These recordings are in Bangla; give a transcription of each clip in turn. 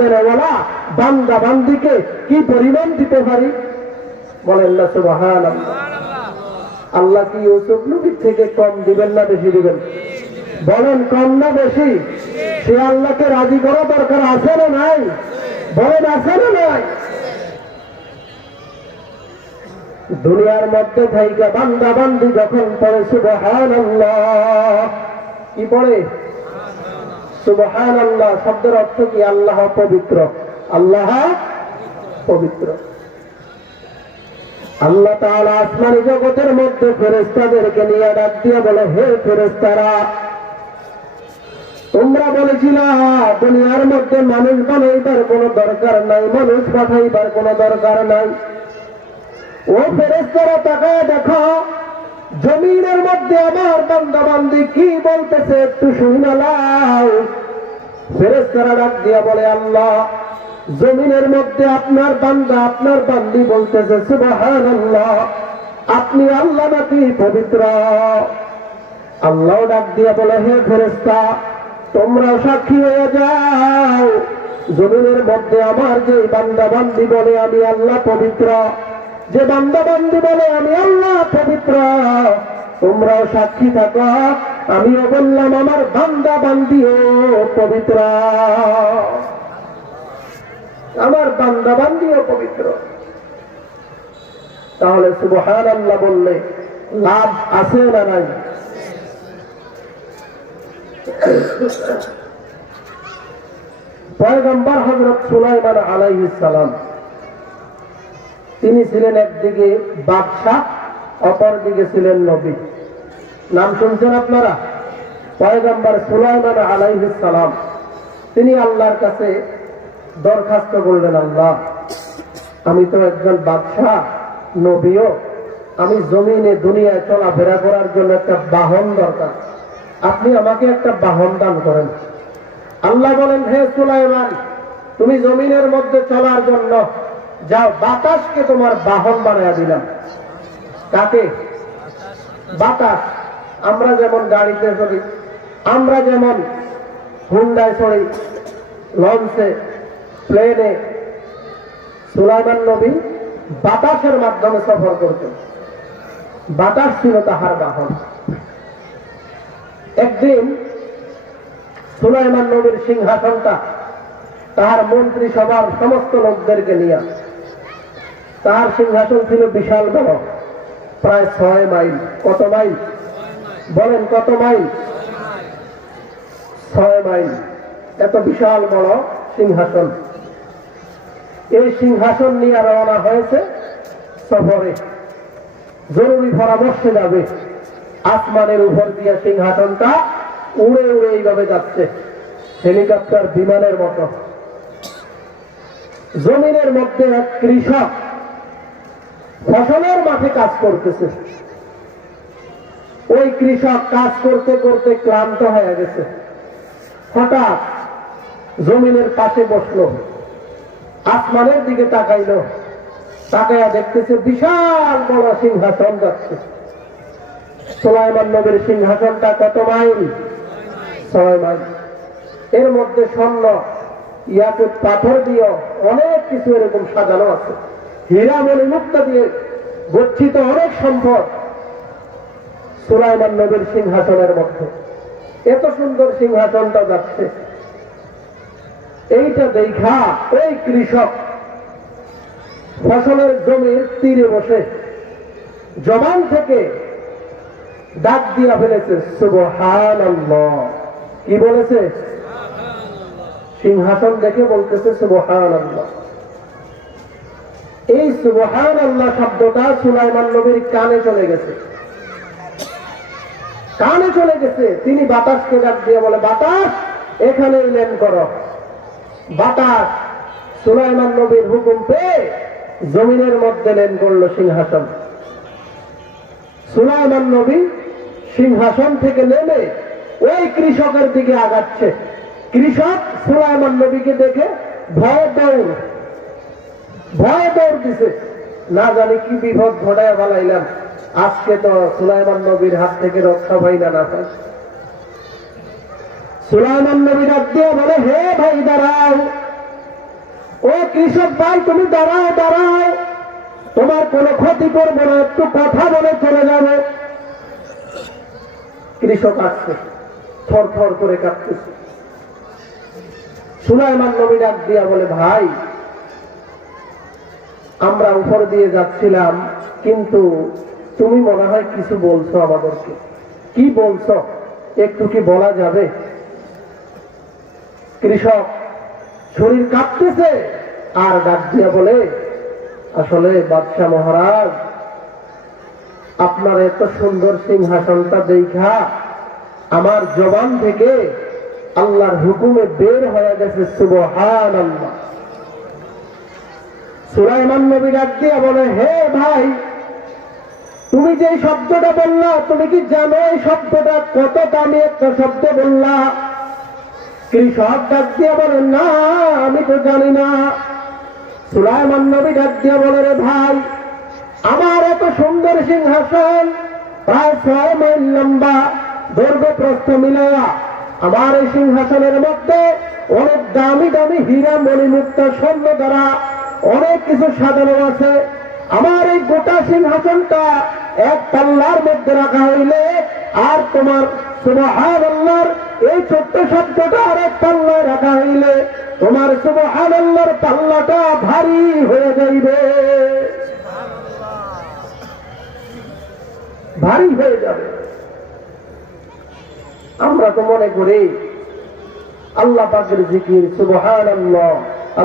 দেনেওয়ালা বান্দা বান্দিকে কি পরিমাণ দিতে পারি? বলেন না সুবহানাল্লাহ। আল্লাহ কি ইউসুফ নবীর থেকে কম দিবেন না বেশি দিবেন? বলেন কম না বেশি? সে আল্লাহকে রাজি করা দরকার আছে না নাই? বলেন আছে না নাই? দুনিয়ার মধ্যে থাইকা বান্দা বান্দি যখন পড়ে সুবহানাল্লাহ, কি পড়ে? সুবহানাল্লাহ শব্দের অর্থ কি? আল্লাহ পবিত্র, আল্লাহ পবিত্র। আল্লাহ তাআলা আসমানি জগতের মধ্যে ফেরেশতাদেরকে নিয়ে ডাক দিয়ে বলে, হে ফেরেশতারা, তোমরা বলেছিল দুনিয়ার মধ্যে মানুষ বানাইবার কোনো দরকার নাই, মানুষ পাঠাইবার কোনো দরকার নাই। ও ফেরেশতারা তাকায় দেখো জমিনের মধ্যে আমার বান্দা বান্দি কি বলতেছে, একটু শুনে নাও। ফেরেশতারা ডাক দিয়া বলে, আল্লাহ জমিনের মধ্যে আপনার বান্দা আপনার বান্দি বলতেছে সুবহানাল্লাহ, আপনি আল্লাহ নাকি পবিত্র? আল্লাহ ডাক দিয়া বলে, হে ফেরেশতা, তোমরা সাক্ষী হয়ে যাও, জমিনের মধ্যে আমার যে বান্দা বান্দি বলে আমি আল্লাহ পবিত্র, যে বান্দা বান্দি বলে আমি আল্লাহ পবিত্র, তোমরাও সাক্ষী থাকো। আমিও বললাম আমার বান্দা বান্দিও পবিত্র, আমার বান্দা বান্দিও পবিত্র। তাহলে সুবহানাল্লাহ বললে লাভ আছে না নাই? পয়গম্বর হযরত সুলাইমান আলাইহিস সালাম, তিনি ছিলেন একদিকে বাদশাহ, অপরদিকে ছিলেন নবী। নাম শুনছেন আপনারা? পয়গম্বর সুলাইমান আলাইহিস সালাম, তিনি আল্লাহর কাছে দরখাস্ত করলেন, আল্লাহ আমি তো একজন বাদশাহ, নবীও, আমি জমিনে দুনিয়ায় চলাফেরা করার জন্য একটা বাহন দরকার, আপনি আমাকে একটা বাহন দান করেন। আল্লাহ বলেন, হে সুলাইমান, তুমি জমিনের মধ্যে চলার জন্য যাও, বাতাসকে তোমার বাহন বানায়া দিলাম। কাকে? বাতাস। আমরা যেমন গাড়িতে চড়ি, আমরা যেমন হুন্ডায় চড়ি, লঞ্চে, প্লেনে, সুলাইমান নবী বাতাসের মাধ্যমে সফর করতেন। বাতাস ছিল তাহার বাহন। একদিন সুলাইমান নবীর সিংহাসনটা তাহার মন্ত্রী সভার সমস্ত লোকদেরকে নিয়ে, তাহার সিংহাসন ছিল বিশাল বড়, প্রায় 6 মাইল। কত মাইল? বলেন কত মাইল? 6 মাইল। এত বিশাল বড় সিংহাসন। এই সিংহাসন নিয়ে রওনা হয়েছে সফরে, জরুরি পরামর্শে যাবে। আসমানের উপর দিয়ে সিংহাসনটা উড়ে উড়ে এইভাবে যাচ্ছে, হেলিকপ্টার বিমানের মতো। জমিনের মধ্যে এক কৃষক ফসলের মাঠে কাজ করতেছে। ওই কৃষক কাজ করতে করতে ক্লান্ত হয়ে গেছে। হঠাৎ জমিনের পাশে বসলো, আসমানের দিকে তাকাইল, তাকাইয়া দেখতেছে বিশাল বড় সিংহাসন যাচ্ছে। সুলাইমান নবীর সিংহাসনটা কত মাইল? 6 মাইল। এর মধ্যে স্বর্ণ, ইয়াকুত, পাথর দিয়ে অনেক কিছু এরকম সাজানো আছে, হীরা মণি মুক্তা দিয়ে গচ্ছিত অনেক সম্পদ সুলাইমান নবীর সিংহাসনের মধ্যে। এত সুন্দর সিংহাসনটা যাচ্ছে, এইটা দেখা ওই কৃষক ফসলের জমির তীরে বসে জবান থেকে ডাক দিয়া ফেলেছে সুবহানাল্লাহ। কি বলেছে? সিংহাসন দেখে বলতেছে সুবহানাল্লাহ। এই সুবহানাল্লাহ শব্দটা সুলাইমান নবীর কানে চলে গেছে, কানে চলে গেছে। তিনি বাতাসকে ডাক দিয়ে বলে, বাতাস এখানে ল্যান্ড করো। বাতাস সুলাইমান নবীর হুকুম পেয়ে জমিনের মধ্যে ল্যান্ড করলো সিংহাসন। সুলাইমান নবী সিংহাসন থেকে নেমে ওই কৃষকের দিকে আগাচ্ছে। কৃষক সুলাইমান নবীকে দেখে ভয়ে দৌড় দিছে, না জানি কি বিপদ ঘটায় বালাইলাম, আজকে তো সুলাইমান নবীর হাত থেকে রক্ষা পাই না পাই। সুলাইমান নবী ডাক দিয়ে বলে, হে ভাই দাঁড়াও, ও কৃষক ভাই, তুমি দাঁড়াও দাঁড়াও, তোমার কোনো ক্ষতি করবে না, একটু কথা বলে চলে যাবে। কৃষক আসছে, থর থর করে কাঁপতেছে। সুলাইমান নবী ডাক দিয়া বলে, ভাই আমরা উপর দিয়ে যাচ্ছিলাম, কিন্তু তুমি মনে হয় কিছু বলছো আমাদেরকে। কি বলছো একটু কি বলা যাবে? কৃষক শরীর কাঁপতেছে আর ডাক দিয়া বলে, আসলে বাদশাহ মহারাজ, আপনার এত সুন্দর সিংহাসনটা দেখা আমার জবান থেকে আল্লাহর হুকুমে বের হয়ে গেছে সুবহানাল্লাহ। সুলাইমান নবী ডাক দিয়া বলে, হে ভাই, তুমি যে শব্দটা বললা, তুমি কি জানো এই শব্দটা কত দামি একটা শব্দ বললা? কৃষক ডাক দিয়া বলে, না আমি তো জানি না। সুলাইমান নবী ডাক দিয়া বলে, রে ভাই, আমার এত সুন্দর সিংহাসন, প্রায় 6 মাইল লম্বা, দৈর্ঘ্য প্রস্থ মিলায়া আমার এই সিংহাসনের মধ্যে অনেক দামি দামি হীরা মণিমুক্তা স্বর্ণ দ্বারা অনেক কিছু সাজানো আছে। আমার এই গোটা সিংহাসনটা এক পাল্লার মধ্যে রাখা হইলে, আর তোমার সুবহানাল্লাহর এই ছোট্ট শব্দটা আর এক পাল্লায় রাখা হইলে, তোমার সুবহানাল্লাহর পাল্লাটা ভারী হয়ে যাইবে, ভারী হয়ে যাবে। আমরা তো মনে করি আল্লাহ পাকের জিকির সুবহানাল্লাহ,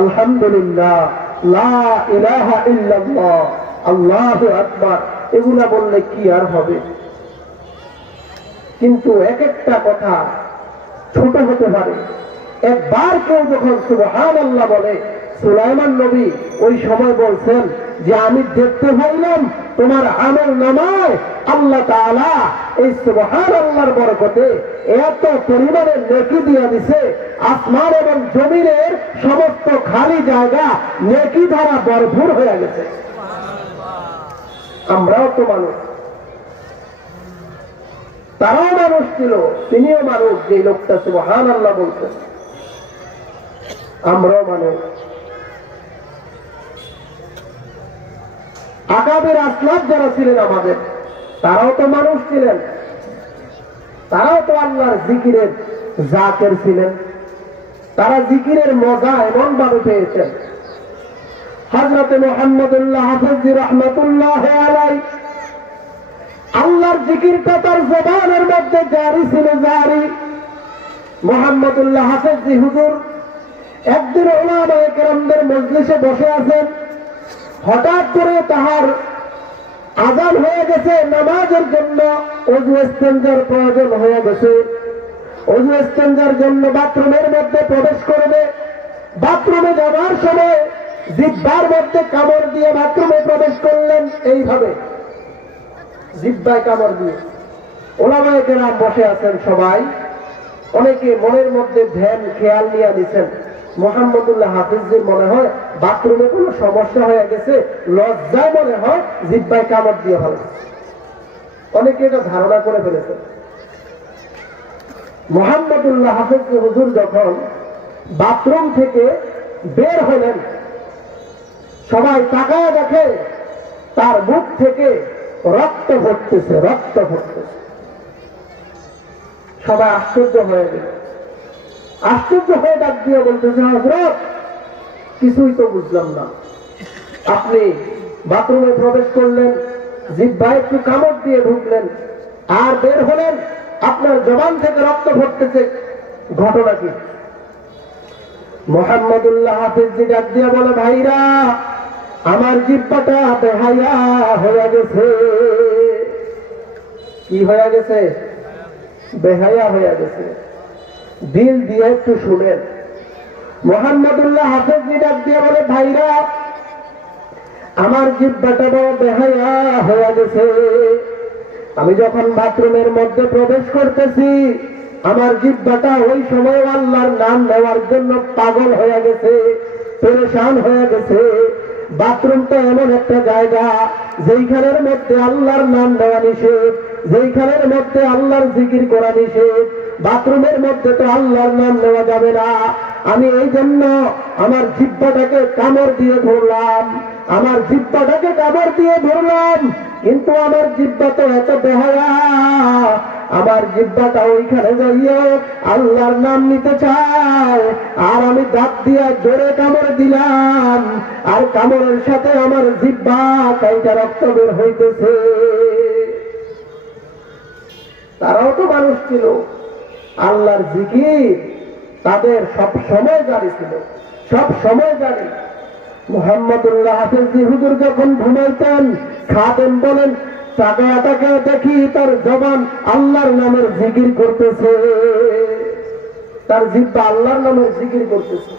আলহামদুলিল্লাহ, লা ইলাহা ইল্লাল্লাহ, আল্লাহু আকবার, এগুলা বললে কি আর হবে? কিন্তু এক একটা কথা ছোট হতে পারে। একবার কেউ যখন সুবহানাল্লাহ বলে, সুলাইমান নবী ওই সময় বলছেন যে আমি দেখতে পাইলাম তোমার আমল নামায় আল্লাহ তাআলা এই সুবহানাল্লাহর বরকতে এত পরিমাণে নেকি দিয়ে দিছে, আসমান এবং জমিনের সমস্ত খালি জায়গা নেকি দ্বারা ভরপুর হয়ে গেছে। আমরাও তো মানুষ, তারাও মানুষ ছিল, তিনিও মানুষ, যে লোকটা সুবহানাল্লাহ বলছেন। আমরাও মানুষ। আকাবের আসলাফ যারা ছিলেন আমাদের, তারাও তো মানুষ ছিলেন, তারাও তো আল্লাহর জিকিরের জাকের ছিলেন। তারা জিকিরের মজা এমন ভাবে পেয়েছেন। হযরতে মুহাম্মদুল্লাহ হাফেজি রাহমাতুল্লাহ আলাইহি, আল্লাহর জিকিরটা তার জবানের মধ্যে জারি ছিল, জারি। মুহাম্মদুল্লাহ হাফেজি হুজুর একদিন উলামায়ে কেরামদের মজলিসে বসে আছেন, হঠাৎ করে তাহার আযান হয়ে গেছে, নামাজের জন্য ওযু ইস্তেনজার প্রয়োজন হয়ে গেছে। ওযু ইস্তেনজার জন্য বাথরুমের মধ্যে প্রবেশ করবে। বাথরুমে যাওয়ার সময় জিহ্বার মধ্যে কামড় দিয়ে বাথরুমে প্রবেশ করলেন, এইভাবে জিহ্বায় কামড় দিয়ে। উলামায়ে কেরাম বসে আছেন সবাই, অনেকে মনের মধ্যে ধ্যান খেয়াল নিয়ে নিছেন, মুহাম্মদুল্লাহ হাফিজের মনে হয় বাথরুমে কোনো সমস্যা হয়ে গেছে, লজ্জায় মনে হয় জিহ্বায় কামড় দিয়ে ভালো। অনেকে এটা ধারণা করে ফেলেছে। মুহাম্মদুল্লাহ হাফিজ হুজুর যখন বাথরুম থেকে বের হলেন, সবাই তাকায় দেখে তার মুখ থেকে রক্ত পড়তেছে, রক্ত পড়তেছে। সবাই আশ্চর্য হয়ে গেল। আশ্চর্য হয়ে ডাক দিয়ে বলতেছে, হযরত কিছুই তো বুঝলাম না, আপনি বাথরুমে প্রবেশ করলেন, জিহ্বায় একটু কামড় দিয়ে ঢুকলেন, আর বের হলেন, আপনার জবান থেকে রক্ত পড়তেছে, ঘটনা কি? মুহাম্মদুল্লাহ হাফিজ ডাক দিয়ে বলে, ভাইরা, আমার জিহ্বাটা বেহায়া হয়ে গেছে। কি হয়ে গেছে? বেহায়া হয়ে গেছে। দিল দিয়ে একটু শুনেন। মুহাম্মদুল্লাহ হাফিজ ডাক দিয়ে বলে, ভাইরা, আমার জিহ্বাটা বড় বেহায়া হয়ে গেছে। আমি যখন বাথরুমের মধ্যে প্রবেশ করতেছি, আমার জিহ্বাটা ওই সময় আল্লাহর নাম নেওয়ার জন্য পাগল হয়ে গেছে, পেরেশান হয়ে গেছে। বাথরুমটা এমন একটা জায়গা যেইখানের মধ্যে আল্লাহর নাম নেওয়া নিষেধ, যেইখানের মধ্যে আল্লাহর জিকির করা নিষেধ। বাথরুমের মধ্যে তো আল্লাহর নাম নেওয়া যাবে না। আমি এই জন্য আমার জিহ্বাটাকে কামড় দিয়ে ধরলাম, আমার জিহ্বাটাকে কামড় দিয়ে ধরলাম, কিন্তু আমার জিহ্বা তো এত বেহায়া, আমার জিহ্বাটা ওইখানে যাইয়ে আল্লাহর নাম নিতে চায়, আর আমি দাঁত দিয়ে জোরে কামড় দিলাম, আর কামড়ের সাথে আমার জিহ্বা কাইটা রক্ত বের হইতেছে। তারাও তো মানুষ ছিল, আল্লাহর জিকির তাদের সব সময় জারি ছিল, সব সময় জারি। মুহাম্মদুল্লাহ হাফেজি হুজুর যখন ঘুমাইতেন, খাদেম বলেন তাকায়া তাকায়া দেখি তার জবান আল্লাহর নামের জিকির করতেছে, তার জিহ্বা আল্লাহর নামের জিকির করতেছে।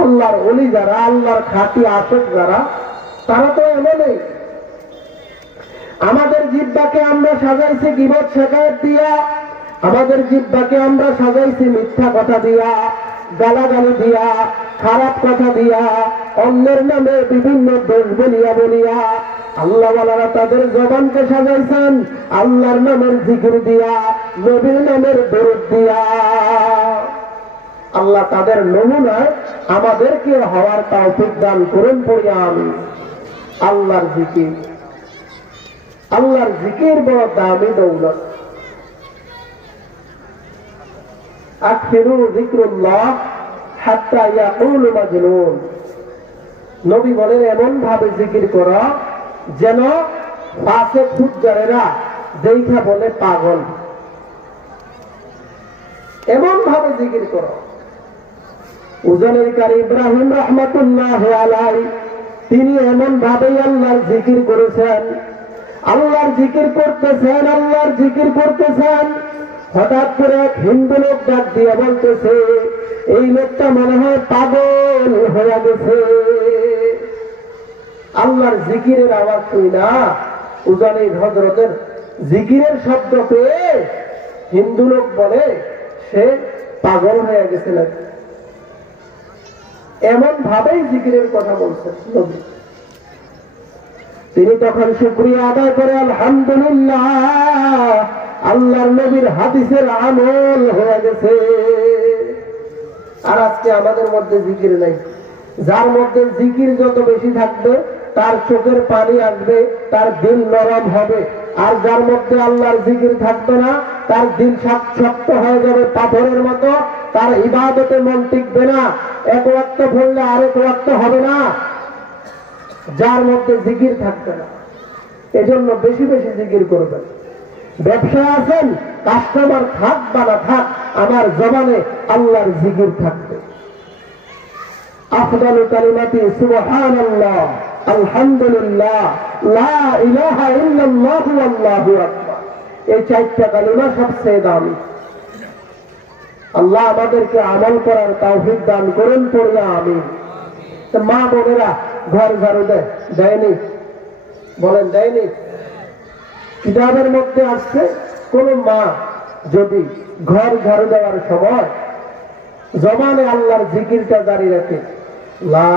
আল্লাহর ওলি যারা, আল্লাহর খাঁটি আশেক যারা, তারা তো এমনই। আমাদের জিহ্বাকে আমরা সাজাইছি গীবত শেখায়ত দিয়া, আমাদের জিহ্বাকে আমরা সাজাইছি মিথ্যা কথা দিয়া, গালাগালি দিয়া, খারাপ কথা দিয়া, অন্যের নামে বিভিন্ন দোষ বলিয়া বলিয়া। আল্লাহওয়ালারা তাদের জবানকে সাজাইছেন আল্লাহর নামের জিকির দিয়া, নবীর নামের দরুদ দিয়া। আল্লাহ তাদের নমুনায় আমাদেরকে হওয়ার তৌফিক দান করুন পড়িয়া আমি। আল্লাহর জিকির, আল্লাহর জিকির বড় দামি দৌলত। আকসিরু যিকরুল্লাহ হাত্তা ইয়াকুল মাজনুন। নবী বলেন এমন ভাবে জিকির করো যেন পাশে ফুটজারেরা দেখা বলে পাগল, এমন ভাবে জিকির করো। উজনের কারি ইব্রাহিম রাহমাতুল্লাহ আলাইহি তিনি এমন ভাবেই আল্লাহর জিকির করেছেন, আল্লাহর জিকির করতেছেন, আল্লাহর জিকির করতেছেন। হঠাৎ করে এক হিন্দু লোক ডাক দিয়ে বলতেছে, এই লোকটা মনে হয় পাগল হয়ে গেছে। আল্লাহর জিকিরের আওয়াজ শুই না, উজানি হযরতের জিকিরের শব্দ পেয়ে হিন্দু লোক বলে সে পাগল হয়ে গেছে নাকি। এমন ভাবেই জিকিরের কথা বলছেন নবী। তিনি তখন শুকরিয়া আদায় করে আলহামদুলিল্লাহ, আল্লাহর নবীর হাদিসের আমল হয়ে গেছে। আর আজকে আমাদের মধ্যে জিকির নাই। যার মধ্যে জিকির যত বেশি থাকবে তার চোখের পানি আসবে, তার দিল নরম হবে। আর যার মধ্যে আল্লাহর জিকির থাকবে না, তার দিল শক্ত হয়ে যাবে পাথরের মতো, তার ইবাদতে মন টিকবে না, এক ওয়াক্ত পড়লে আরেক ওয়াক্ত হবে না। যার মধ্যে জিকির থাকবে না, এজন্য বেশি বেশি জিকির করবেন। ব্যবসায় আছেন, কাস্টমার থাক বা না থাক, আমার জবানে আল্লাহর জিকির থাকবে। আফদালু কালিমাতি সুবহানাল্লাহ, আলহামদুলিল্লাহ, লা ইলাহা ইল্লাল্লাহু আল্লাহু আকবার। এই চারটা কালিমা সবচেয়ে দামি। আল্লাহ আমাদেরকে আমল করার তৌফিক দান করুন পড়িয়া আমিন। মা বোনেরা ঘর ঝাড়ু দেয়নি? বলেন দেয়নি? কিতাবের মধ্যে আসছে কোন মা যদি ঘর ঝাড়ু দেওয়ার সময় জবানে আল্লাহর জিকিরটা জারি রাখে, লা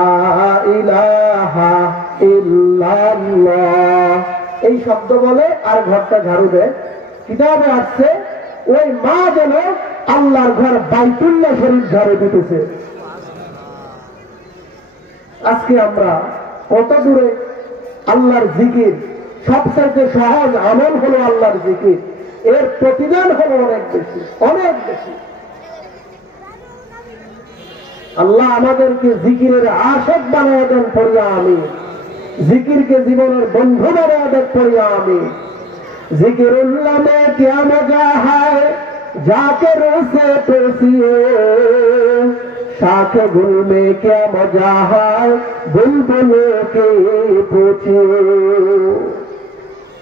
ইলাহা ইল্লাল্লাহ এই শব্দ বলে আর ঘরটা ঝাড়ু দেয়, কিতাবে আসছে ওই মা যেন আল্লাহর ঘর বাইতুল্লাহ শরীফ ঝাড়ু দিতেছে। আজকে আমরা কত দূরে আল্লাহর জিকির, সবচেয়ে সহজ আমল হলো আল্লাহর জিকির, এর প্রতিদান হলো অনেক বেশি, অনেক বেশি। আল্লাহ আমাদেরকে জিকিরের আশেক বানায় দেন পড়িয়া আমি, জিকিরকে জীবনের বন্ধু বানায় দেন পড়িয়া আমি। জিকিরুল্লাহ মে क्या मजा है जाके रोसे तोसिए, शाखे गुल में क्या मजा है बुलबुलों के पूछिए।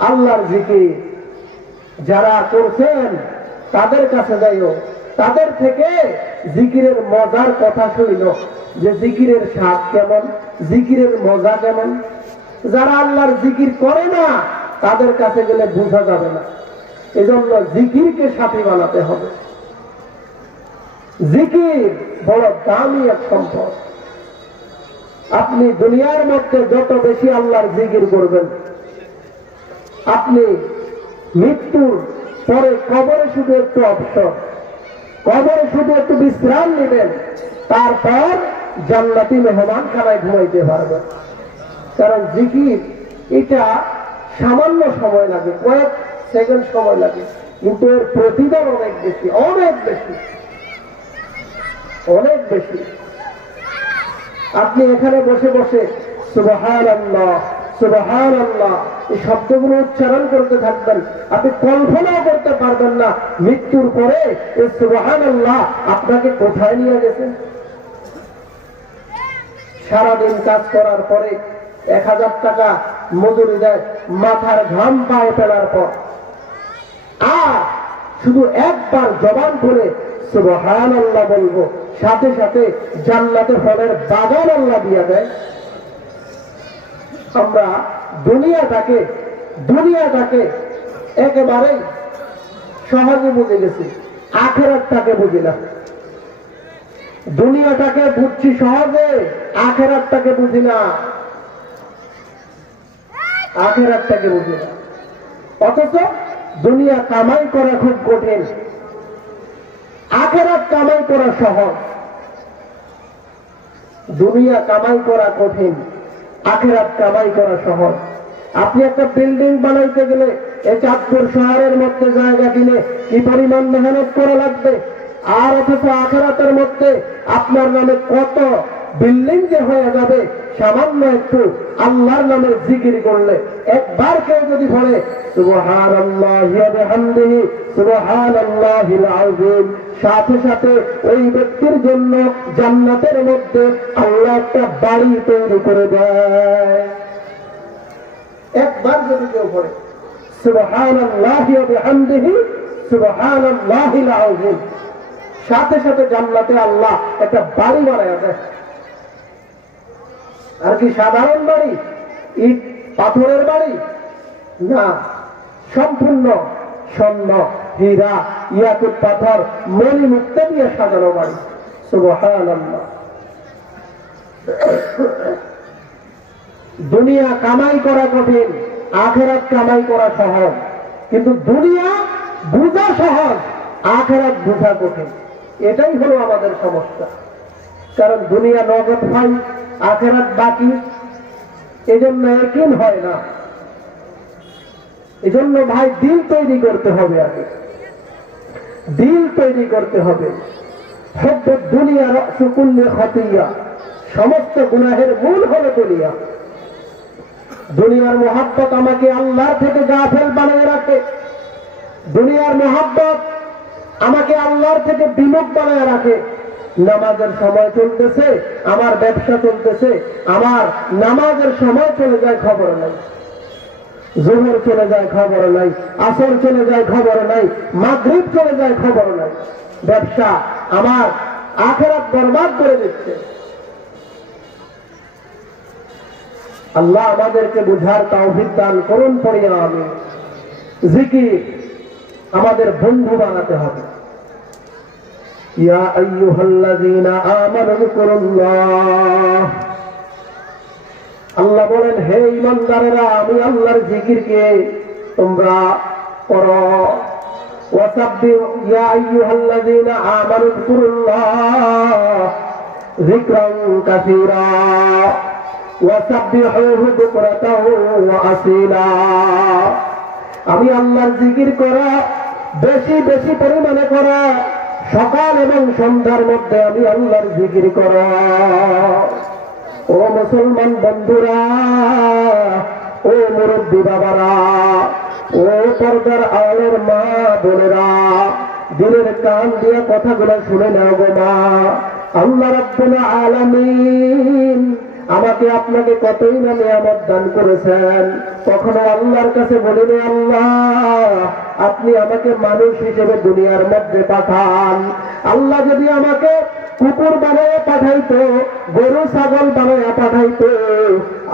আল্লাহর জিকির যারা করছেন তাদের কাছে যাইও, তাদের থেকে জিকিরের মজার কথা শুইল, যে জিকিরের স্বাদ কেমন, জিকিরের মজা কেমন। যারা আল্লাহর জিকির করে না তাদের কাছে গেলে বোঝা যাবে না। এজন্য জিকিরকে সাথী বানাতে হবে। জিকির বড় দামি এক সম্পদ। আপনি দুনিয়ার মধ্যে যত বেশি আল্লাহর জিকির করবেন, আপনি মৃত্যুর পরে কবরে শুধু একটু অবসর, কবরে শুধু একটু বিশ্রাম নেবেন, তারপর জান্নাতি মেহমান খানায় ঘুমাইতে পারবেন। কারণ জিকির এটা সামান্য সময় লাগে, কয়েক সেকেন্ড সময় লাগে, কিন্তু এর প্রতিদান অনেক বেশি, অনেক বেশি, অনেক বেশি। আপনি এখানে বসে বসে সুবহানাল্লাহ সুবহানাল্লাহ এই শব্দগুলো উচ্চারণ করতে থাকবেন, আপনি কল্পনাও করতে পারবেন না মৃত্যুর পরে এই সুবহানাল্লাহ আপনাকে কোথায় নিয়ে গেছে। সারাদিন কাজ করার পরে 1000 টাকা মজুরি দেয়, মাথার ঘাম পায়ে ফেলার পর, আর শুধু একবার জবান খুলে সুবহানাল্লাহ বলবো, সাথে সাথে জান্নাতে ফলের বাগান আল্লাহ দিয়ে দেয়। আমরা দুনিয়াটাকে একেবারেই সহজে বুঝে গেছি, আখিরাতটাকে বুঝি না। দুনিয়াটাকে বুঝছি সহজে, আখিরাতটাকে বুঝি না, আখিরাতটাকে বুঝি না। অথচ দুনিয়া কামাই করা খুব কঠিন, আখিরাত কামাই করা সহজ। দুনিয়া কামাই করা কঠিন, আখিরাত কামাই করা সহজ। আপনি একটা বিল্ডিং বানাইতে গেলে এই চাঁদপুর শহরের মধ্যে জায়গা কিনে কি পরিমাণ মেহনত করা লাগবে, আর অথচ আখিরাতের মধ্যে আপনার নামে কত বিল্ডিং যে হয়ে যাবে সামান্য একটু আল্লাহর নামে জিকির করলে। একবার কেউ যদি বলে সুবহানাল্লাহি ওয়া বিহামদিহি সুবহানাল্লাহিল আযীম, সাথে সাথে ওই ব্যক্তির জন্য জান্নাতের মধ্যে আল্লাহ একটা বাড়ি তৈরি করে দেয়। একবার যদি কেউ বলে সুবহানাল্লাহি ওয়া বিহামদিহি সুবহানাল্লাহিল আযীম, সাথে সাথে জান্নাতে আল্লাহ একটা বাড়ি বানায় দেয়। আর কি সাধারণ বাড়ি, ইট পাথরের বাড়ি না, সম্পূর্ণ স্বর্ণ হীরা ইয়াকুত পাথর মণি মুক্তা দিয়ে সাজানো বাড়ি। সুবহানাল্লাহ। দুনিয়া কামাই করা কঠিন, আখিরাত কামাই করা সহজ। কিন্তু দুনিয়া বুঝা সহজ, আখিরাত বুঝা কঠিন। এটাই হলো আমাদের সমস্যা। কারণ দুনিয়া নগদ পাই, আখিরাত বাকি, এজন্য একই হয় না। এজন্য ভাই দিল তৈরি করতে হবে, আগে দিল তৈরি করতে হবে। হুব্বুদ দুনিয়া রাসু কুল্লি খাতিয়া, সমস্ত গুনাহের মূল হলো দুনিয়া। দুনিয়ার মোহাব্বত আমাকে আল্লাহ থেকে গাফেল বানিয়ে রাখে, দুনিয়ার মোহাব্বত আমাকে আল্লাহর থেকে বিমুখ বানিয়ে রাখে। নামাজের সময় চলতেছে, আমার ব্যবসা চলতেছে, আমার নামাজের সময় চলে যায় খবর নাই, জোহর চলে যায় খবর নাই, আসর চলে যায় খবর নাই, মাগরিব চলে যায় খবর নাই। ব্যবসা আমার আখিরাত বরবাদ করে দিচ্ছে। আল্লাহ আমাদেরকে বুঝার তাওফিক দান করুন, পড়ি আমিন। জিকির আমাদের বন্ধু বানাতে হবে। ইয়া আইয়ুহাল্লাযীনা আমানু যিকুরুল্লাহ, আল্লাহ বলেন হে ঈমানদারেরা, আমি আল্লাহর জিকিরকে তোমরা করো। ওয়াসাব্বিহু ইয়া আইয়ুহাল্লাযীনা আমানু যিকুরুল্লাহ যিকরান কাসীরা ওয়াসাব্বিহুহু বুকরাতাও ওয়া আসীলা। আমি আল্লাহর জিকির করা বেশি বেশি পরিমাণে করা, সকাল এবং সন্ধ্যার মধ্যে আমি আল্লাহর জিকির করা। ও মুসলমান বন্ধুরা, ও মুরব্বী বাবারা, ও পর্দার আলোর মা বোনেরা, দিলের কান দিয়ে কথাগুলো শুনে নাও গো মা। আল্লাহ রাব্বুল আলামিন আমাকে আপনাকে কতই না নিয়ামত দান করেছেন, কখনো আল্লাহর কাছে বলিনি আল্লাহ আপনি আমাকে মানুষ হিসেবে দুনিয়ার মধ্যে পাঠান। আল্লাহ যদি আমাকে কুকুর বানায় পাঠাইতো, গরু ছাগল বানায় পাঠাইতো,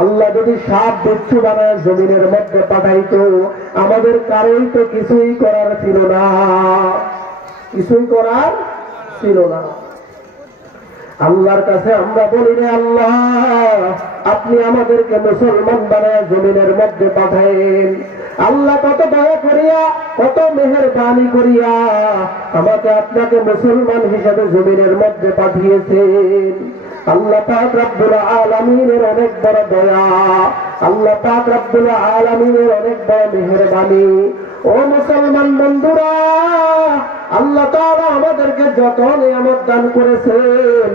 আল্লাহ যদি সাপ বিচ্ছু বানায় জমিনের মধ্যে পাঠাইতো, আমাদের কারোই তো কিছুই করার ছিল না, কিছুই করার ছিল না। আল্লাহর কাছে আমরা বলি রে আল্লাহ, আপনি আমাদেরকে মুসলমান বানায় জমিনের মধ্যে পাঠায়েন। আল্লাহ কত দয়া করিয়া, কত মেহেরবানি করিয়া আমাকে আপনাকে মুসলমান হিসেবে জমিনের মধ্যে পাঠিয়েছেন। আল্লাহ পাক রব্বুল আলামিনের অনেক বড় দয়া, আল্লাহ পাক রব্বুল আলামিনের অনেক বড় মেহেরবানি। ও মুসলমান বন্ধুরা, আল্লাহ তাআলা আমাদেরকে যত নিয়ামত দান করেছেন,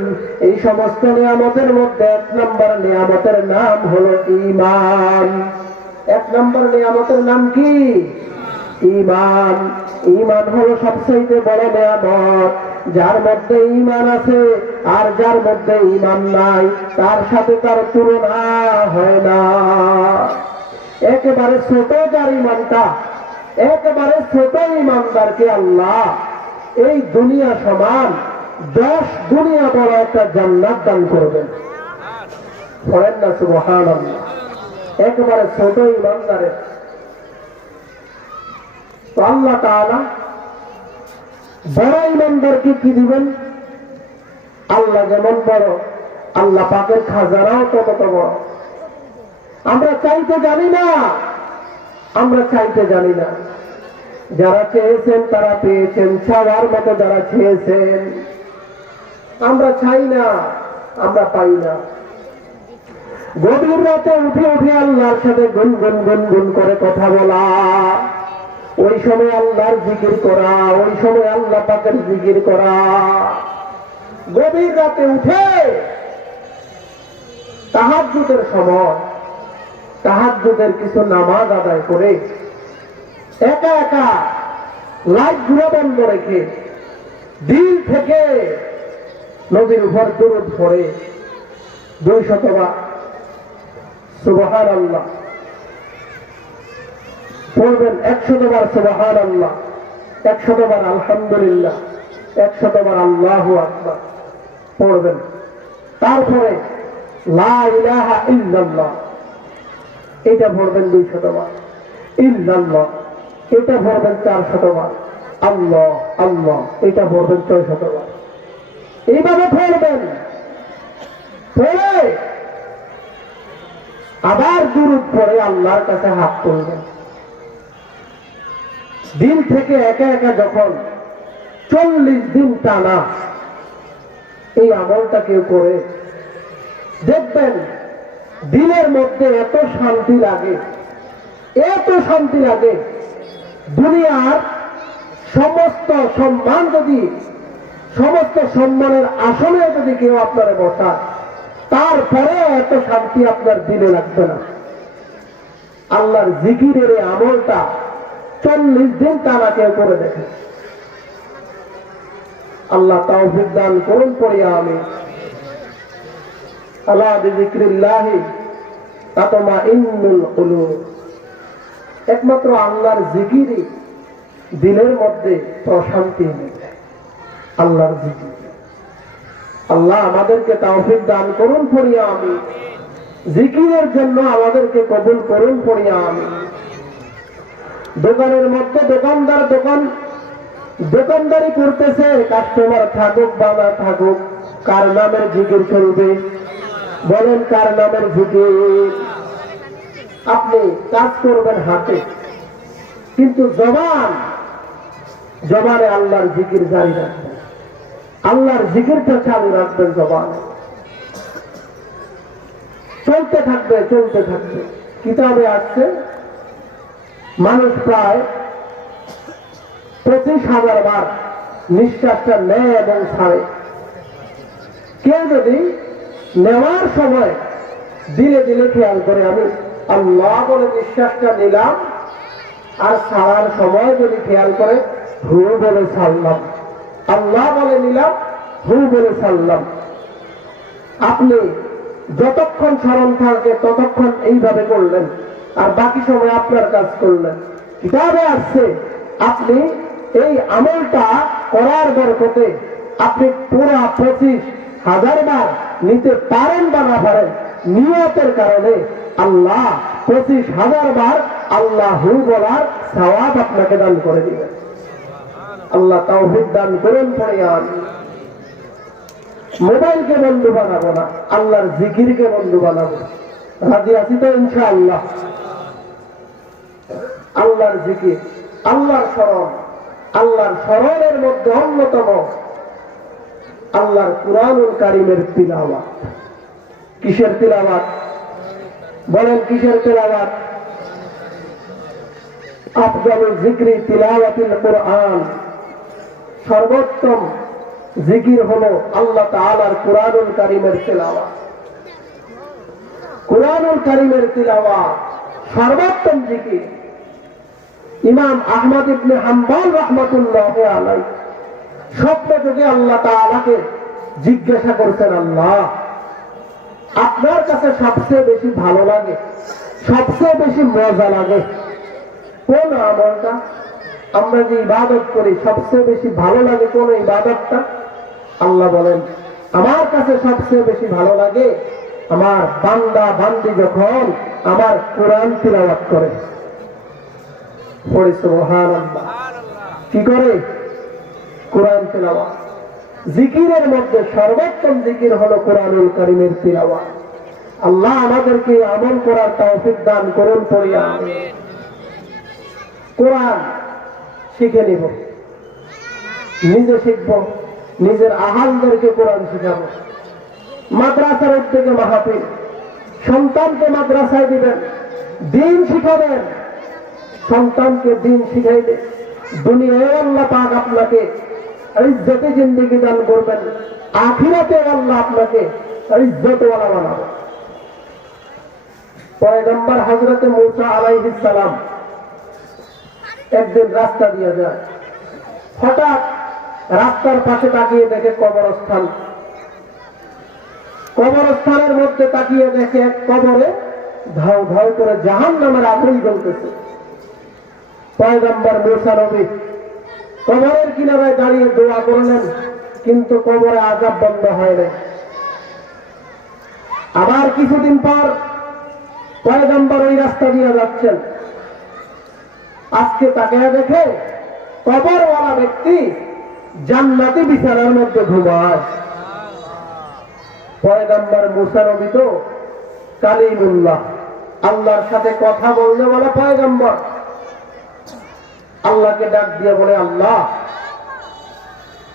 এই সমস্ত নিয়ামতের মধ্যে 1 নম্বর নিয়ামতের নাম হলো ঈমান। 1 নম্বর নিয়ামতের নাম কি? ঈমান। ঈমান হলো সবচেয়ে বড় নিয়ামত। যার মধ্যে ঈমান আছে আর যার মধ্যে ঈমান নাই, তার সাথে তার তুলনা হয় না। একেবারে ছোট যার ঈমানটা, একেবারে ছোট ঈমানদারকে আল্লাহ এই দুনিয়া সমান 10 দুনিয়া বড় একটা জান্নাত দান করবেন। পড়েন না সুবহানাল্লাহ। একেবারে ছোট ঈমানদারের তো আল্লাহ তাআলা বড় ঈমানদারকে কি দিবেন? আল্লাহ যেমন বড়, আল্লাহ পাকের খাজানাও তত বড়। আমরা চাইতে জানি না, আমরা চাইতে জানি না। যারা চেয়েছেন তারা পেয়েছেন, চাওয়ার মতো যারা চেয়েছেন। আমরা চাই না, আমরা পাই না। গভীর রাতে উঠে উঠে আল্লাহর সাথে গুনগুন গুনগুন করে কথা বলা, ওই সময় আল্লাহর জিকির করা, ওই সময় আল্লাহ পাকের জিকির করা। গভীর রাতে উঠে তাহাজ্জুদের সময় তাহাজ্জুদের কিছু নামাজ আদায় করে একা একা লাইট গুলো বন্ধ রেখে দিল থেকে নবীর উপর দরুদ পড়ে 200 বার সুবহানাল্লাহ পড়বেন, 100 বার সুবহানাল্লাহ, 100 বার আলহামদুলিল্লাহ, 100 বার আল্লাহু আকবার পড়বেন। তারপরে লা ইলাহা ইল্লাল্লাহ এটা পড়বেন 200 বার, ইল্লাল্লাহ এটা পড়বেন 400 বার, আল্লাহ আল্লাহ এটা পড়বেন 600 বার। এইভাবে পড়বেন। পড়ে আবার দুরূদ পড়ে আল্লাহর কাছে হাত তুলবেন। দিন থেকে একা একা যখন 40 দিন টানা এই আমলটা কেউ করে দেখবেন, দিনের মধ্যে এত শান্তি লাগে, এত শান্তি লাগে। দুনিয়ার সমস্ত সম্মান যদি, সমস্ত সম্মানের আসনে যদি কেউ আপনারা বসায়, তারপরে এত শান্তি আপনার দিলে লাগবে না। আল্লাহর জিকিরের এই আমলটা 40 দিন টানা কেউ করে দেখে। আল্লাহ তাওফিক দান করুন। পড়িয়া আমি আলা বিযিকরিল্লাহি তাতমাইন্নুল কুলুব। একমাত্র আল্লাহর জিকিরই দিলের মধ্যে প্রশান্তি এনে দেয়। আল্লাহর জিকির। আল্লাহ আমাদেরকে তাওফিক দান করুন। পড়িয়া আমি জিকিরের জন্য আমাদেরকে কবুল করুন। পড়িয়া আমি দোকানের মধ্যে দোকানদার দোকানদারি করতেছে, কাস্টমার থাকুক বা না থাকুক, কার নামের জিকির চলবে? বলেন কার নামের জিকির? আপনি কাজ করবেন হাতে, কিন্তু জবানে আল্লাহর জিকির জারি রাখবেন, আল্লাহর জিকিরটা চালু রাখবেন। জবানে চলতে থাকবে, চলতে থাকবে। কিতাবে আসছে মানুষ প্রায় 25,000 বার নিঃশ্বাসটা নেয় এবং ছাড়ে। কেউ যদি নেওয়ার সময় দিলে দিলে খেয়াল করে আমি আল্লাহ বলে নিঃশ্বাসটা নিলাম, আর ছাড়ার সময় যদি খেয়াল করে হু বলে ছাড়লাম, আল্লাহ বলে নিলাম, হু বলে ছাড়লাম। আপনি যতক্ষণ স্মরণ থাকে ততক্ষণ এইভাবে করলেন, আর বাকি সময় আপনার কাজ করলেন। কিতাবে আসছে আপনি এই আমলটা করার বরকতে আপনি পুরা 25,000 বার নিতে পারেন বা না পারেন, নিয়তের কারণে আল্লাহ 25,000 বার আল্লাহু বলার সওয়াব আপনাকে দান করে দিবেন। আল্লাহ তাওফিক দান করুন। পড়ে আমি মোবাইলকে বন্ধু বানাবো না, আল্লাহর জিকিরকে বন্ধু বানাবো। রাজি আছি তো ইনশাআল্লাহ? আল্লাহর জিকির, আল্লাহর স্মরণ, আল্লাহর স্মরণের মধ্যে অন্যতম আল্লাহর কুরআনুল কারীমের তিলাওয়াত। কিসের তিলাওয়াত বলেন? কিসের তিলাওয়াত? আফজালুল যিকরি তিলাওয়াতুল কুরআন। সর্বোত্তম জিকির হলো আল্লাহ তাআলার কুরআনুল কারীমের তিলাওয়াত। কুরআনুল কারীমের তিলাওয়াত সর্বোত্তম জিকির। ইমাম আহমদ ইবনে হাম্বল রাহমাতুল্লাহি আলাইহি স্বপ্নে যোগে আল্লাহ তাআলাকে জিজ্ঞাসা করছেন, আল্লাহ আপনার কাছে সবচেয়ে বেশি ভালো লাগে, সবচেয়ে বেশি মজা লাগে কোন আমলটা? আমরা যে ইবাদত করি সবচেয়ে বেশি ভালো লাগে কোন ইবাদতটা? আল্লাহ বলেন, আমার কাছে সবচেয়ে বেশি ভালো লাগে আমার বান্দা বান্দি যখন আমার কোরআন তিলাওয়াত করে। পড়ে সুবহানাল্লাহ। কি করে? কোরআন তিলাওয়াত। জিকিরের মধ্যে সর্বোত্তম জিকির হলো কোরআনুল কারীমের তিলাওয়াত। আল্লাহ আমাদেরকে আমল করার তৌফিক দান করুন, পড়ি আমিন। কোরআন শিখে নিব, নিজে শিখব, নিজের আহালদেরকে কোরআন শিখাবো। মাদ্রাসার উদ্যোগে মাহফিল, সন্তানকে মাদ্রাসায় দিবেন, দিন শিখাবেন, সন্তানকে দিন শিখাইলে দুনিয়ায় আল্লাহ পাক আপনাকে ইজ্জতে জিন্দেগি দান করবেন, আখিরাতে আল্লাহ আপনাকে ইজ্জতওয়ালা বানাবেন। পয়গম্বর হযরত মূসা আলাইহিস সালাম একদিন রাস্তা দিয়ে যায়, হঠাৎ রাস্তার পাশে তাকিয়ে দেখে কবরস্থান। কবরস্থানের মধ্যে তাকিয়ে দেখে এক কবরে ধাউ ধাউ করে জাহান্নামের আগুন জ্বলতেছে। পয়গম্বর মূসা নবী কবরের কিনারায় দাঁড়িয়ে দোয়া করলেন, কিন্তু কবরে আযাব বন্ধ হয় না। আবার কিছুদিন পর পয়গম্বর ওই রাস্তা দিয়ে যাচ্ছেন, আজকে তাকিয়ে দেখে কবরওয়ালা ব্যক্তি জান্নাতি বিছানার মধ্যে ঘুমায়। পয়গম্বর মূসা নবী তো কালিমুল্লাহ, আল্লাহর সাথে কথা বলতে বলা পয়গম্বর, আল্লাহকে ডাক দিয়ে বলে, আল্লাহ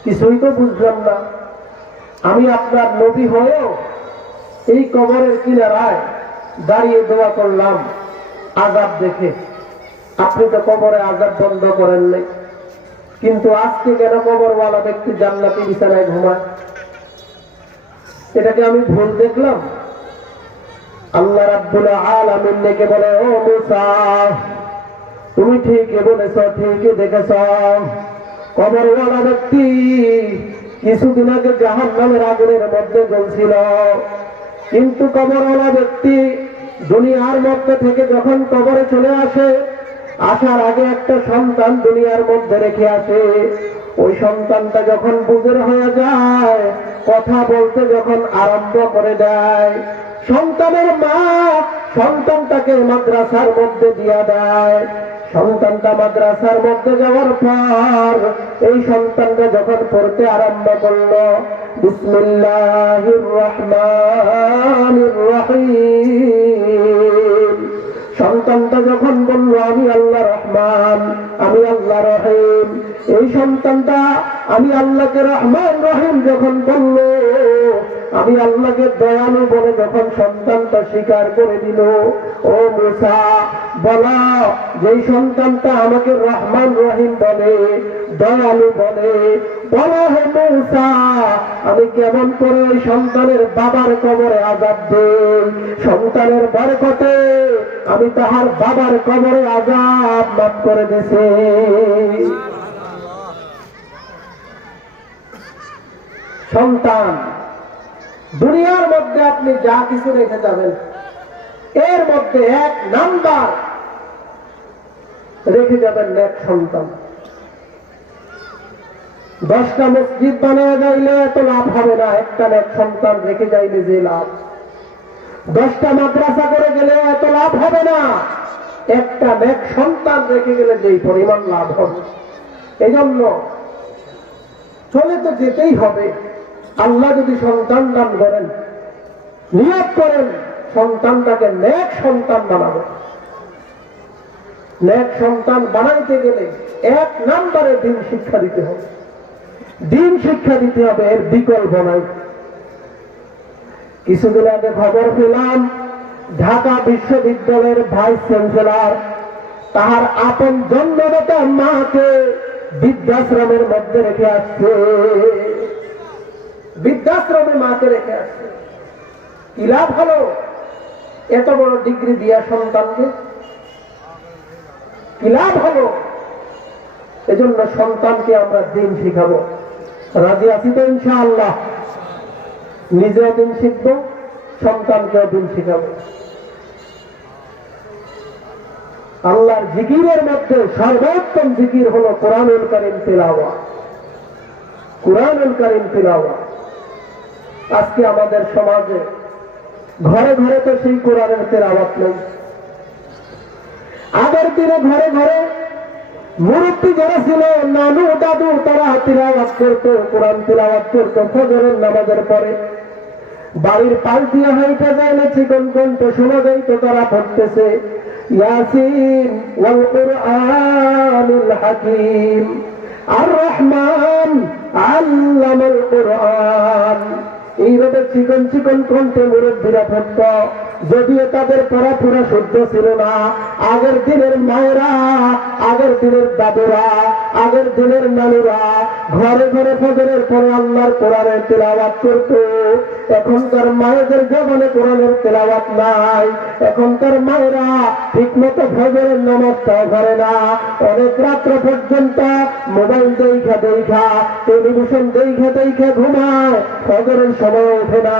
কিছুই তো বুঝলাম না, আমি আপনার নবী হয়েও এই কবরের কিনারায় দাঁড়িয়ে দোয়া করলাম আযাব দেখে, আপনি তো কবরে আযাব বন্ধ করেন নাই, কিন্তু আজকে কেন কবরওয়ালা ব্যক্তি জান্নাতি বিছানায় ঘুমায়? এটাকে আমি ভুল দেখলাম? আল্লাহ রাব্বুল আলামিন ডেকে বলে, ও মূসা তুমি ঠিকই বলেছ, ঠিকই দেখেছ, কবরওয়ালা ব্যক্তি কিছুদিন আগে জাহান্নামের আগুনের মধ্যে জ্বলছিল, কিন্তু কবরওয়ালা ব্যক্তি দুনিয়ার মধ্যে থেকে যখন কবরে চলে আসে, আসার আগে একটা সন্তান দুনিয়ার মধ্যে রেখে আসে। ওই সন্তানটা যখন বুজুর্গ হয়ে যায়, কথা বলতে যখন আরম্ভ করে দেয়, সন্তানের মা সন্তানটাকে মাদ্রাসার মধ্যে দিয়া দেয়। সন্তানটা মাদ্রাসার মধ্যে যাওয়ার পর এই সন্তানটা যখন পড়তে আরম্ভ করলো, বিসমিল্লাহির রহমানির রহিম, সন্তানটা যখন বলল আমি আল্লাহ রহমান, আমি আল্লাহ রহিম, এই সন্তানটা আমি আল্লাহকে রহমান রহিম যখন বলল, আমি আল্লাহকে দয়ালু বলে যখন সন্তানটা স্বীকার করে দিল, ও মূসা বলো, যেই সন্তানটা আমাকে রহমান রহিম বলে, দয়ালু বলে, বলো হে মূসা আমি কেমন করে ওই সন্তানের বাবার কবরে আযাব দেই, সন্তানের বরকতে আমি তাহার বাবার কবরে আযাব মাফ করে দিছি। সন্তান দুনিয়ার মধ্যে আপনি যা কিছু রেখে যাবেন, এর মধ্যে এক নাম্বার রেখে যাবেন নেক সন্তান। 10টা মসজিদ বানিয়ে যাইলে এত লাভ হবে না, একটা নেক সন্তান রেখে যাইলে যে লাভ। 10টা মাদ্রাসা করে গেলে এত লাভ হবে না, একটা নেক সন্তান রেখে গেলে যেই পরিমাণ লাভ হবে। এই জন্য চলে তো যেতেই হবে, আল্লাহ যদি সন্তান দান করেন, নিয়ত করেন সন্তানটাকে নেক সন্তান বানাবো। নেক সন্তান বানাইতে গেলে এক নম্বরে দিন শিক্ষা দিতে হবে। দিন শিক্ষা দিতে হবে, এর বিকল্প নাই। কিছুদিন আগে খবর পেলাম, ঢাকা বিশ্ববিদ্যালয়ের ভাইস চ্যান্সেলর তাহার আপন জন্মদাতা মাকে বৃদ্ধাশ্রমের মধ্যে রেখে আসছে। বৃদ্ধাশ্রমে মাকে রেখে আসছে। কি লাভ হলো এত বড় ডিগ্রি দিয়া সন্তানকে? কি লাভ হলো? এজন্য সন্তানকে আমরা দিন শিখাবো। রাজি আছি তো ইনশাআল্লাহ? নিজেও দিন শিখবো, সন্তানকেও দিন শিখাবো। আল্লাহর জিকিরের মধ্যে সর্বোত্তম জিকির হলো কোরআনুল কারীম তিলাওয়াত। কোরআনুল কারীম তিলাওয়াত। আজকে আমাদের সমাজে ঘরে ঘরে তো সেই কোরআনের তিলাওয়াত নেই। আগের দিনে ঘরে ঘরে মুরব্বী যারা ছিল, নানু দাদু, তারা তিলাওয়াত করতো, কোরআন তিলাওয়াত করতো ফজরের নামাজের পরে। বাড়ির পাশ দিয়ে হাইটা যায় না, চিকন কণ্ঠ শোনা যায় তো তারা পড়তেছে ইয়াসিন ওয়াল কুরআনিল হাকীম আর রহমান আল্লামাল কুরআন। এইভাবে চিকন চিকন কণ্ঠে মুরব্বীরা পড়ত। যদিও তাদের পড়াশোনা শুদ্ধ ছিল না। আগের দিনের মায়েরা, আগের দিনের দাদুরা, আগের দিনের নানুরা ঘরে ঘরে ফজরের পরে আল্লাহর কোরআনের তেলাওয়াত করত। এখনকার মায়েদের জীবনে কোরআনের তেলাওয়াত নাই। এখনকার মায়েরা ঠিক মতো ফজরের নামাজটাও করে না। অনেক রাত্র পর্যন্ত মোবাইল দেখা দেখা, টেলিভিশন দেখা দেখা ঘুমায়। ফজরের সময় উঠে না,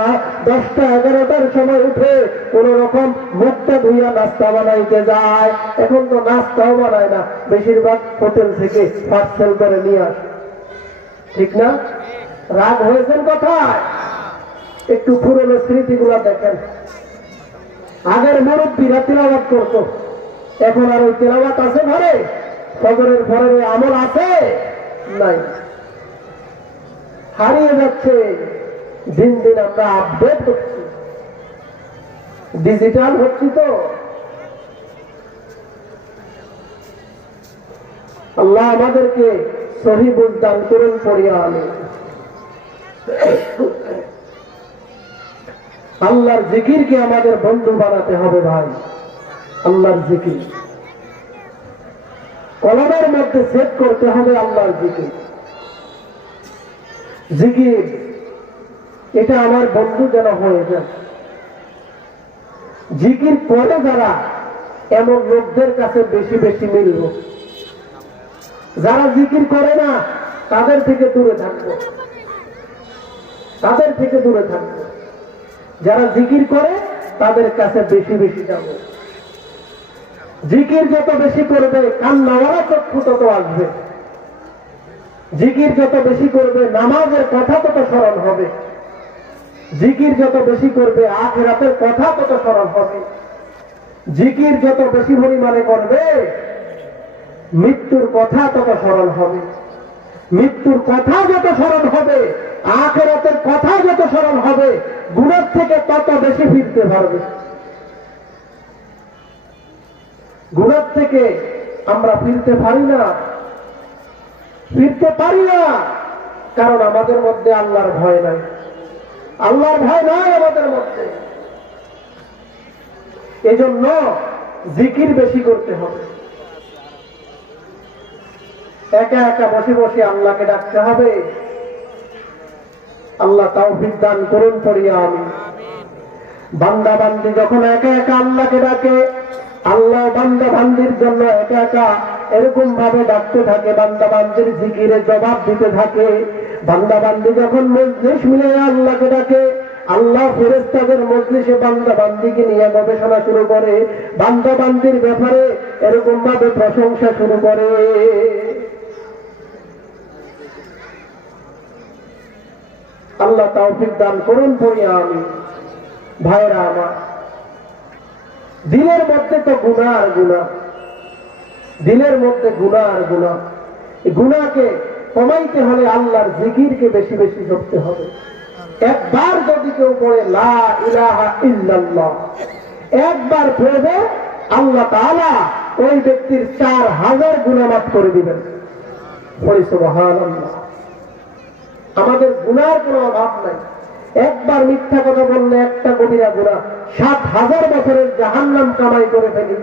10টা 11টার সময় উঠে কোন রকম মুখটা ধুইয়া নাস্তা বানাইতে যায়। এখন তো নাস্তাও বানায় না, বেশিরভাগ হোটেল থেকে পার্সেল করে নিয়ে আসে। ঠিক না? রাগ হয়েছেন কোথায়? একটু পুরনো স্মৃতিগুলা দেখেন। আগের মুরব্বীরা তিলাওয়াত করতো, এখন আর ওই তিলাওয়াত আছে ঘরে? ফজরের পরের আমল আছে? নাই, হারিয়ে যাচ্ছে। দিন দিন আমরা আপডেট হচ্ছি, ডিজিটাল হচ্ছি। তো আল্লাহ আমাদেরকে সহি বুঝ দান করুন। পড়িয়া আমি আল্লাহর জিকিরকে আমাদের বন্ধু বানাতে হবে ভাই। আল্লাহর জিকির কলমের মধ্যে সেট করতে হবে। আল্লাহর জিকির, জিকির এটা আমার বন্ধু যেন হয়ে যায়। জিকির করে যারা, এমন লোকদের কাছে বেশি বেশি মিলব। যারা জিকির করে না তাদের থেকে দূরে থাকবো, তাদের থেকে দূরে থাকবো। যারা জিকির করে তাদের কাছে বেশি বেশি যাব। জিকির যত বেশি করবে কান্নাওয়ালা চক্ষু তত আসবে। জিকির যত বেশি করবে নামাজের কথা তত স্মরণ হবে। জিকির যত বেশি করবে আখিরাতের কথা তত স্মরণ হবে। জিকির যত বেশি পরিমাণে করবে মৃত্যুর কথা তত স্মরণ হবে। মৃত্যুর কথা যত স্মরণ হবে, আখিরাতের কথা যত স্মরণ হবে, গুনাহ থেকে তত বেশি ফিরতে পারবে। গুনাহ থেকে আমরা ফিরতে পারি না, ফিরতে পারি না, কারণ আমাদের মধ্যে আল্লাহর ভয় নাই। আল্লাহর ভয় নাই আমাদের মধ্যে। এজন্য জিকির বেশি করতে হবে। একা একা বসে বসে আল্লাহকে ডাকতে হবে। আল্লাহ তৌফিক দান করুন। পড়িয়া আমি বান্দা বান্দি যখন একা একা আল্লাহকে ডাকে, আল্লাহ বান্দা বান্দির জন্য একা একা এরকম ভাবে ডাকতে থাকে, বান্দা বান্দির জিকিরে জবাব দিতে থাকে। বান্দা বান্দি যখন মজলিস মিলে আল্লাহকে ডাকে, আল্লাহ ফেরেশতাদের মজলিসে বান্দা বান্দিকে নিয়ে গবেষণা শুরু করে, বান্দা বান্দির ব্যাপারে এরকম ভাবে প্রশংসা শুরু করে। আল্লাহ তৌফিক দান করুন। পড়িয়া আমি ভাইরা আমার, দিলের মধ্যে তো গুনাহ আর গুনাহ, দিলের মধ্যে গুনাহ আর গুনাহ। এই গুনাহকে কমাইতে হলে আল্লাহর জিকিরকে বেশি বেশি করতে হবে। একবার যদি কেউ পড়ে লা ইলাহা ইল্লাল্লাহ, একবার পড়বে আল্লাহ তাআলা ওই ব্যক্তির 4000 গুনাহ মাফ করে দিবেন। বলি সুবহানাল্লাহ। আমাদের গুনার কোনো অভাব নাই। একবার মিথ্যা কথা বললে একটা কবিরা গুনাহ, 7000 বছরের জাহান্নাম কামাই করে ফেলি।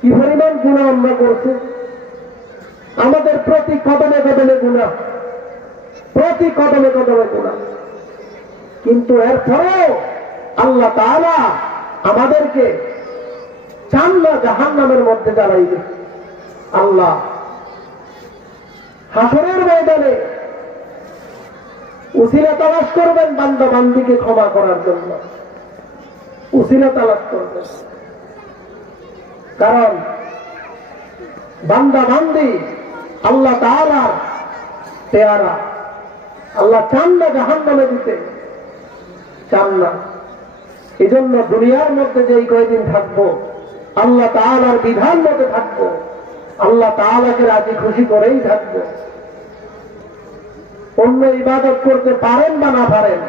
কি পরিমাণ গুনাহ আমরা করছি! আমাদের প্রতি কদমে কদমে গুনাহ, প্রতি কদমে কদমে গুনাহ। কিন্তু এরপরেও আল্লাহ তাআলা আমাদেরকে চান না জাহান্নামের মধ্যে জ্বালাইবে। আল্লাহ হাসরের ময়দানে উসিলা তালাশ করবেন বান্দা বান্দিকে ক্ষমা করার জন্য, উসিলা তালাশ করবেন। কারণ বান্দা বান্দি আল্লাহ তাআলার পেয়ারা। আল্লাহ চান না জাহান্নামে দিতে, চান না। এই জন্য দুনিয়ার মধ্যে যেই কয়দিন থাকবো আল্লাহ তাআলার বিধান মতো থাকবো, আল্লাহ তাআলাকে রাজি খুশি করেই থাকবো। অন্য ইবাদত করতে পারেন বা না পারেন,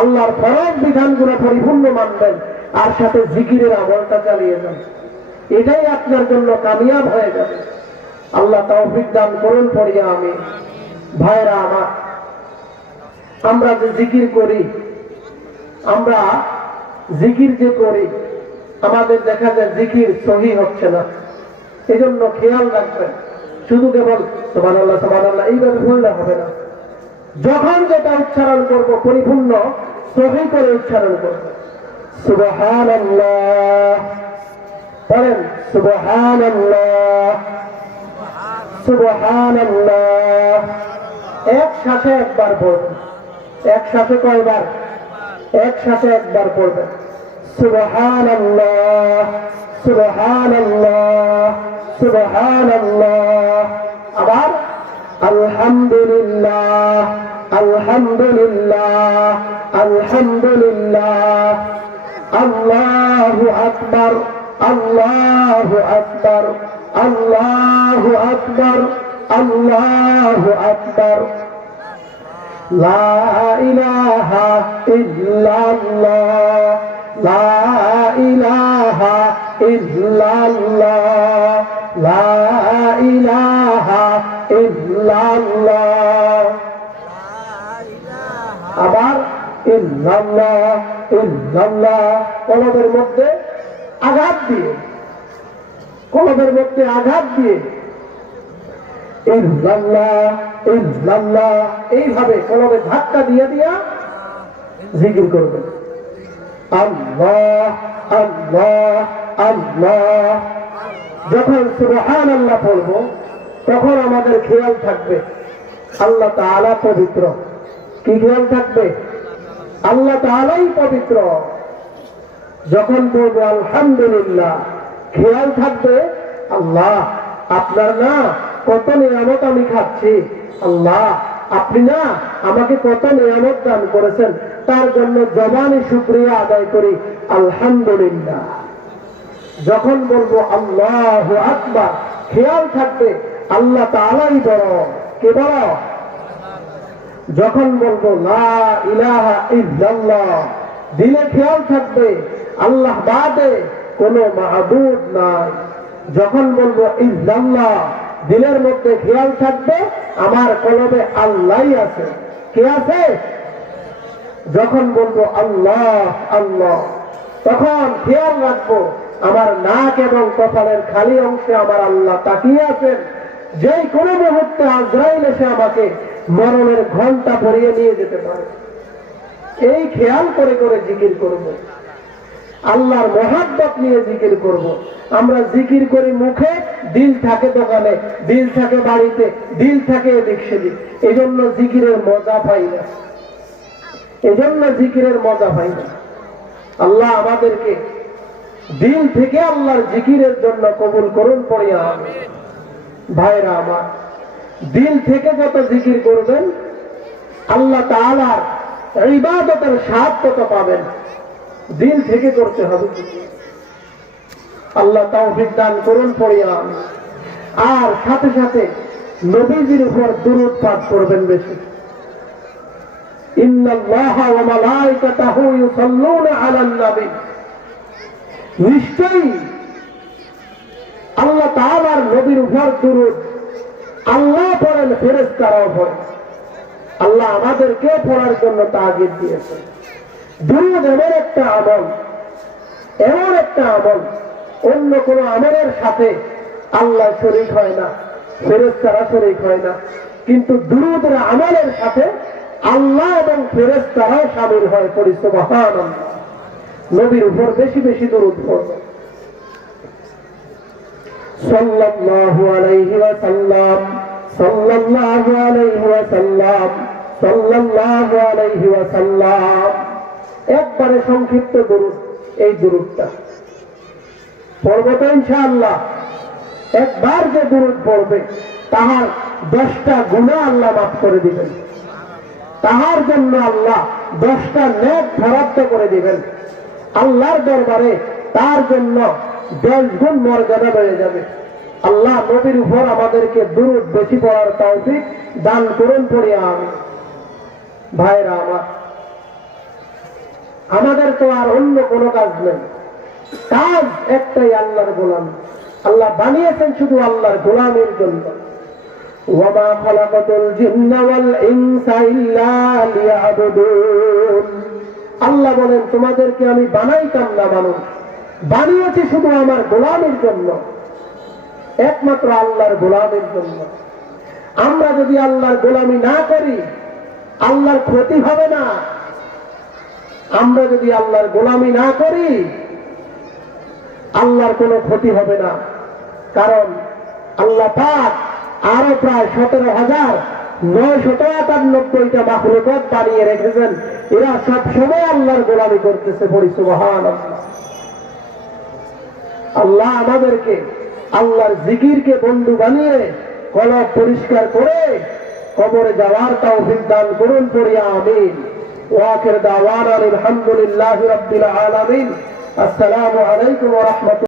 আল্লাহর ফরজ বিধানগুলো পরিপূর্ণ মানবেন, আর সাথে জিকিরের আমলটা চালিয়ে যান। এটাই আপনার জন্য কামিয়াব হয়ে যাবে। আল্লাহ তৌফিক দান করুন পড়িয়া আমি। ভাইরা আমার, আমরা যে জিকির করি, আমরা জিকির যে করি, আমাদের দেখা যায় জিকির সহি হচ্ছে না। এই জন্য খেয়াল রাখবেন, শুধু কেবল সুবহানাল্লাহ সুবহানাল্লাহ এইভাবে বললে হবে না। যখন যেটা উচ্চারণ করব পরিপূর্ণ সহি করে উচ্চারণ করব। সুবহানাল্লাহ পড়েন, সুবহানাল্লাহ সুবহানাল্লাহ। একসাথে একবার পড়বেন। একসাথে কয়বার? একসাথে একবার পড়বেন। সুবহানাল্লাহ সুবহানাল্লাহ সুবহানাল্লাহ। আবার আলহামদুলিল্লাহ আলহামদুলিল্লাহ আলহামদুলিল্লাহ। আল্লাহু আকবার আল্লাহু আকবার আল্লাহু আকবার আল্লাহু আকবার। লা ইলাহা ইল্লাল্লাহ লা ইলাহা ইল্লাল্লাহ লা ইলাহা ইল্লাল্লাহ। আবার ইল্লাল্লাহ ইল্লাল্লাহ। কলবের মধ্যে আঘাত দিয়ে, কলবের মধ্যে আঘাত দিয়ে ইল্লাল্লাহ ইল্লাল্লাহ এইভাবে কলবে ধাক্কা দিয়ে দিয়া জিকির করবেন। আল্লাহ আল্লাহ আল্লাহ। যখন সুবহানাল্লাহ পড়ব তখন আমাদের খেয়াল থাকবে আল্লাহ তাআলা পবিত্র। কি খেয়াল থাকবে? আল্লাহ তাআলাই পবিত্র। যখন পড়ব আলহামদুলিল্লাহ, খেয়াল থাকবে আল্লাহ আপনার না কত নিয়ামত আমি খাচ্ছি, আল্লাহ আপনি না আমাকে কত নিয়ামত দান করেছেন, তার জন্য জবানে শুকরিয়া আদায় করি আলহামদুলিল্লাহ। যখন বলবো আল্লাহু আকবার, খেয়াল থাকবে আল্লাহ তাআলাই বড়। কে বড়? যখন বলবো লা ইলাহা ইল্লাল্লাহ, দিলে খেয়াল থাকবে আল্লাহ বাদে কোনো মাবুদ নাই। যখন বলবো ইল্লাল্লাহ, দিলের মধ্যে খেয়াল থাকবে আমার কলবে আল্লাহই আছে। কে আছে? যখন বলবো আল্লাহ আল্লাহ, তখন খেয়াল রাখবো আমার নাক এবং কপালের খালি অংশে আমার আল্লাহ তাকিয়ে আছেন। যেই কোনো মুহূর্তে আজরাইল এসে আমাকে মরণের ঘন্টা পরিয়ে নিয়ে যেতে পারে। এই খেয়াল করে করে জিকির করব, আল্লাহর মহাব্বত নিয়ে জিকির করব। আমরা জিকির করি মুখে, দিল থাকে দোকানে, দিল থাকে বাড়িতে, দিল থাকে এদিক সেদিক। এই জন্য জিকিরের মজা পাই না, এই জন্য জিকিরের মজা পাই না। আল্লাহ আমাদেরকে দিল থেকে আল্লাহর জিকিরের জন্য কবুল করুন পড়িয়া আমি। ভাইরা আমার, দিল থেকে যত জিকির করবেন আল্লাহ তাআলার ইবাদতের স্বাদ তত পাবেন। দিল থেকে করতে হবে। আল্লাহ তৌফিক দান করুন পড়িয়া আমি। আর সাথে সাথে নবীজির উপর দুরূদ পাঠ করবেন বেশি। ইন্নাল্লাহা ওয়া মালাইকাতাহু ইউসাল্লুনা আলান নবী, নিশ্চয়ই আল্লাহ তাআলার নবীর উপর দুরূদ আল্লাহ পড়েন, ফেরেশতারাও পড়েন। আল্লাহ আমাদেরকে পড়ার জন্য তাগিদ দিয়েছেন। দুরূদ এমন একটা আমল, এমন একটা আমল, অন্য কোন আমলের সাথে আল্লাহ শরীক হয় না, ফেরেশতারা শরীক হয় না, কিন্তু দুরূদের আমলের সাথে আল্লাহ এবং ফেরেশতারাও শামিল হয়। পড়ি সুবহানাল্লাহ। নবীর উপর বেশি বেশি দুরূদ পড়বেন। সাল্লাল্লাহু আলাইহি ওয়াসাল্লাম, সাল্লাল্লাহু আলাইহি ওয়াসাল্লাম, সাল্লাল্লাহু আলাইহি ওয়াসাল্লাম। একবারে সংক্ষিপ্ত দুরূদ, এই দুরূদটা পড়ব তো ইনশাআল্লাহ। একবার যে দুরূদ পড়বে তাহার 10টা গুনাহ আল্লাহ মাফ করে দিবেন, তাহার জন্য আল্লাহ 10টা নেক বরাদ্দ করে দিবেন। আল্লাহর দরবারে তার জন্য 10 গুণ মর্যাদা বেড়ে যাবে। আল্লাহ নবীর উপর আমাদেরকে দুরূদ বেশি পড়ার তৌফিক দান করুন। পড়ি আমিন। ভাইরা আমার, আমাদের তো আর অন্য কোনো কাজ নেই, কাজ একটাই, আল্লাহর গোলামি। আল্লাহ বানিয়েছেন শুধু আল্লাহর গোলামের জন্য। ওয়ামা খালাকাতুল জিন্না ওয়াল ইনসা ইল্লা লিয়াবুদুন। আল্লাহ বলেন তোমাদেরকে আমি বানাইতাম না মানুষ, বানিয়েছি শুধু আমার গোলামের জন্য, একমাত্র আল্লাহর গোলামের জন্য। আমরা যদি আল্লাহর গোলামি না করি আল্লাহর ক্ষতি হবে না। আমরা যদি আল্লাহর গোলামি না করি আল্লাহর কোনো ক্ষতি হবে না। কারণ আল্লাহ পাক আরো প্রায় 17,998টা মাখলুকাত বানিয়ে রেখেছেন, এরা সব সময় আল্লাহর গোলামি করতেছে। পড়ি সুবহানাল্লাহ। আল্লাহ আমাদেরকে আল্লাহর জিকিরকে বন্ধু বানিয়ে কলব পরিষ্কার করে কবরে যাওয়ার তৌফিক দান করুন। পড়ি আমিন। ওয়া আখির দাওয়ানা আলহামদুলিল্লাহি রাব্বিল আলামিন। আসসালামু আলাইকুম ওয়া রাহমাতুল্লাহ।